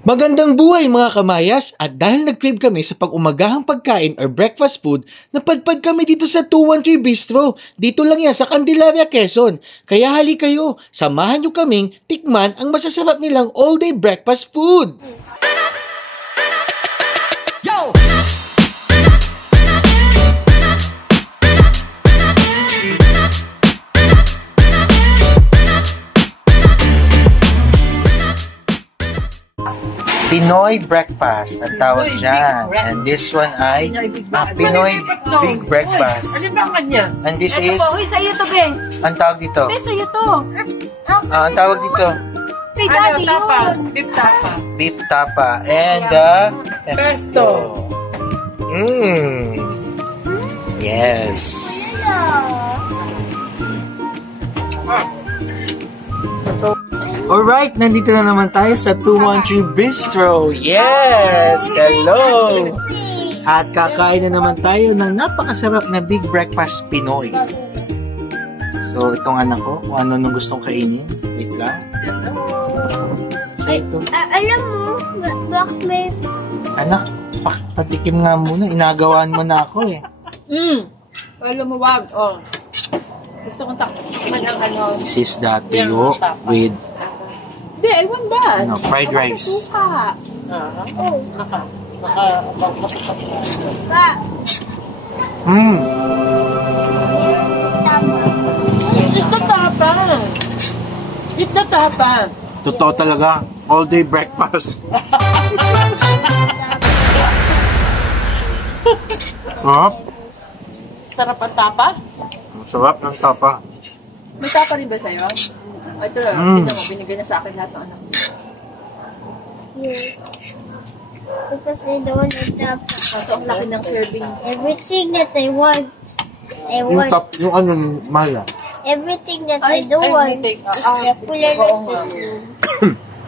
Magandang buhay mga kamayas at dahil nag-crave kami sa pag-umagahang pagkain or breakfast food, napadpad kami dito sa 213 Bistro. Dito lang yan sa Candelaria, Quezon. Kaya hali kayo, samahan nyo kaming tikman ang masasarap nilang all-day breakfast food. Yo! Pinoy breakfast ang tawag dyan. And this one ay Pinoy Big Breakfast. Ano ba kanya? And this is... Uy, sa'yo to, be. Ang tawag dito? Be, sa'yo to. Ang tawag dito? Kay daddy Tapa. yun. Beef tapa. Beef tapa. And the pesto. Yes. Alright, nandito na naman tayo sa 213 Bistro. Yes! Hello! At kakain na naman tayo ng napakasarap na Big Breakfast Pinoy. So, itong anak ko, kung ano nung gustong kainin. Wait lang. So, ito. Alam mo, bakit may... Anak, patikim nga muna. Inagawaan mo na ako eh. Alam mo, wag. Oh. Gusto kong takman ang ano. This is the tuyo with Hindi, I want that. fried rice. Suka. Eat the tapa. Eat the tapa. Totoo talaga. All day breakfast. Sarap ang tapa? Ang sarap ng tapa. May tapa rin ba sa'yo? Ito lang, tingnan mo, binigay na sa akin lahat ng anak. Because I don't want to tap So, ang laki ng serving. everything that I want. I want Yung ano, mala. everything that I don't want. Kulala.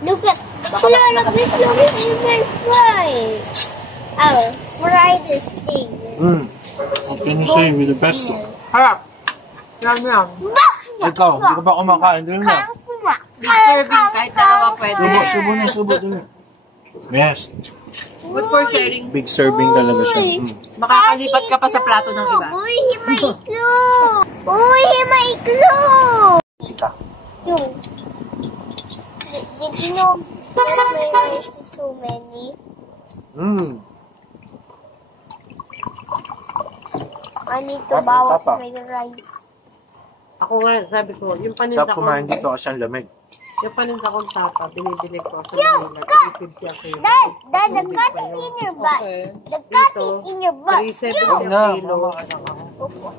Look at kulala. Look at my fry. I'll fry this thing. Ang pinisay with the pesto. Harap! Yum. Ikaw, hindi ka pa kumakain. Doon na. Big serving, kahit dalawa pwede. Subo na. Yes. Good for sharing. Big serving talaga siya. Makakalipat ka pa sa plato ng iba. Uy, himaiklo! Uy, himaiklo! Kita. Yung, did you know that my rice is so many? I need to bawas my rice. Ako nga, sabi ko, yung Sa paninda ko, kumain dito kasi ang lamig. yung paninda kong tapa, binibili ko sa Manila. 350 ako yun. Dad, the cut is in your butt. The cut is in your butt. 370 Huwag ang na, kilo. mama.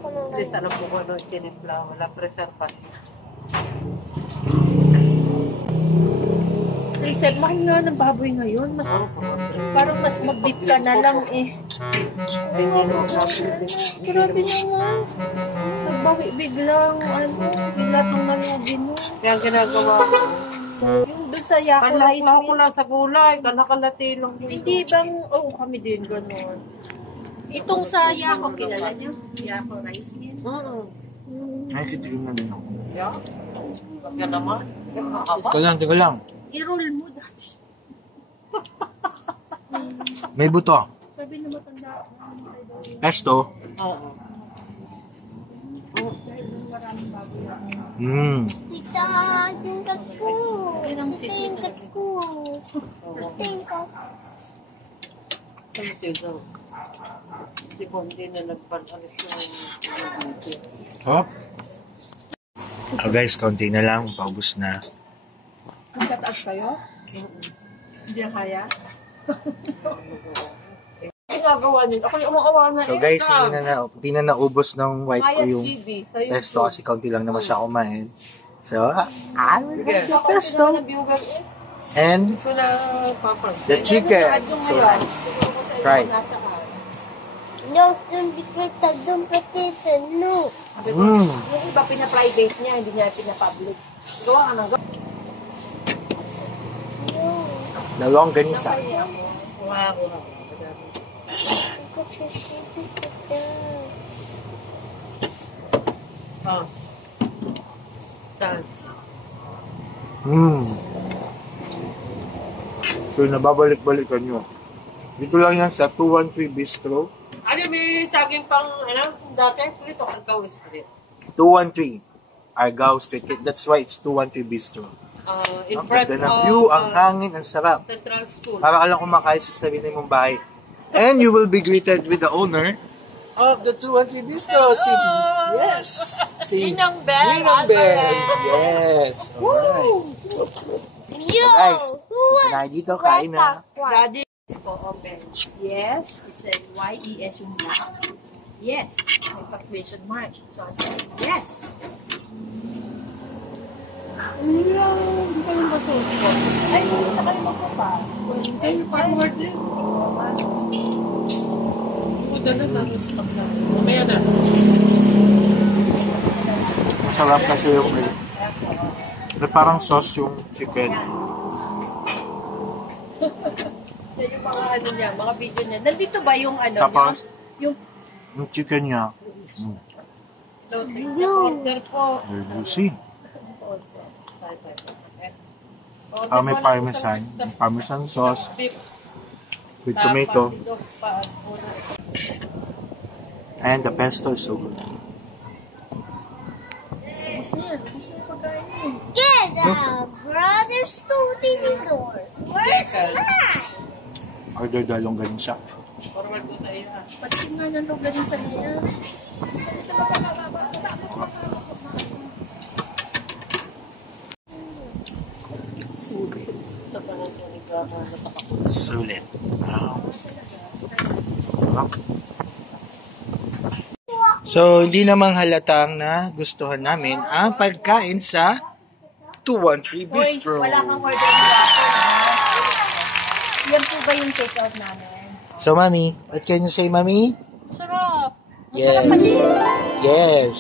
At least alam ko kung ano yung tinimpla. Wala preservative. Reset, mahal nga ng baboy ngayon. Parang mas mag-beef ka na lang eh. Grabe naman. Nagbawi biglang, bigla itong nalugin mo. Kaya ginagawa ko. Yung doon sa Yako Rice Kalak ko Mill. lang sa gulay. Kanakalati lang yun. Hindi bang, kami din gano'n. Itong sa Yako, kilala niyo? Yako Rice Mill. Ay, sitigil na din ako. Yeah. Wag ka naman. Teka lang. I-roll mo dati. May buto. Sabi na matanda. Pesto. Oo. Dahil nung maraming baboy. Tita, yung cut ko. Yun ang Tita, yung cut ko. Tita, yung cut. Siya. Si Bondi na nagpanalis ng Hop. So guys, konti na lang. Paubos na. Ang tataas kayo? Hindi na kaya? ginagawa niyo. Ako yung umawa na. So guys, hindi na naubos ng wife ko yung Sa'yo. pesto kasi kaunti lang naman siya kumain. So, I will get the pesto and Ito na, Papa. the chicken. So nice. Try. No, don't be kita, don't potato, no. Mmm. Yung iba pina-private niya, hindi niya pina-public. Gawa ka ng gawa. The longganisa. Wow. Ah. Saan? Mmm. So, nababalik-balikan nyo. Dito lang yan sa 213 Bistro. Ano, may saging pang, dati, ito, Argao Street. 213 Argao Street. That's why it's 213 Bistro. In Ang front ganda ng of view, ang hangin, ang sarap. Central School. Para ka lang kumakain sa sarili mong bahay. And you will be greeted with the owner of the 213 Bistro. Yes! Si Ninang Bell. Ninang Bell. Yes! Alright. Yo, Guys, who was na dito, kain na. Daddy po open. Yes. It's a Y-E-S yung black. Yes. May punctuation mark. So, yes. Hindi kayo masuot po. Ay, hindi na kayo magpapas. Ay, forward din. Puda na tapos pagka. Mamaya na. Masarap kasi yung parang sauce yung chicken. Yan yung mga ano niya, mga video niya. Nandito ba yung ano Tapos, niya? yung chicken niya, Order po. very juicy. May parmesan sauce with tomato. And the pesto is so good. Get brothers to the doors. Where's mine? Order the longganisa. Forward po tayo ha. Pati nga ng lugar yung sa niya. Sulit. Ito pa na sulit ka sa kapot. Sulit. Wow. So, hindi namang halatang na gustuhan namin ang pagkain sa 213 Bistro. Uy, wala kang order ng gato. Yan po ba yung take-out namin? So, Mami, what can you say, Mami? Sarap. Yes. Yes.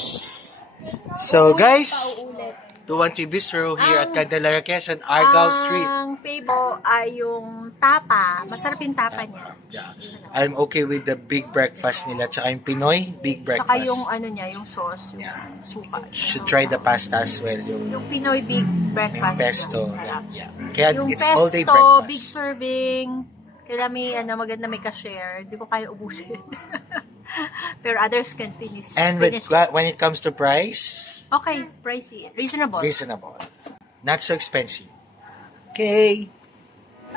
So, guys, Pauulit. 213 Bistro here at Candelaria, Quezon, Argao Street. Ang favorite ay yung tapa. Masarap yung tapa niya. Yeah. I'm okay with the big breakfast nila. Tsaka yung Pinoy, big breakfast. Saka yung ano niya, yung sauce, yung Yeah. suka. Should try the pasta as well. Yung Pinoy big breakfast. pesto. Sarap. Yeah. Kaya Yung it's all day pesto, breakfast. big serving. Kaya may, maganda may ka-share. Hindi ko kaya ubusin. Pero others can finish. And when it comes to price, Okay, pricey. Reasonable. reasonable. Not so expensive. Okay.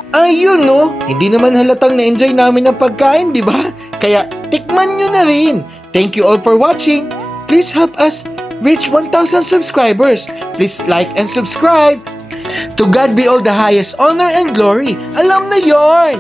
Ayun no, hindi naman halatang na-enjoy namin ang pagkain, di ba? Kaya tikman nyo na rin. Thank you all for watching. Please help us reach 1,000 subscribers. Please like and subscribe. To God be all the highest honor and glory. Alam na yon.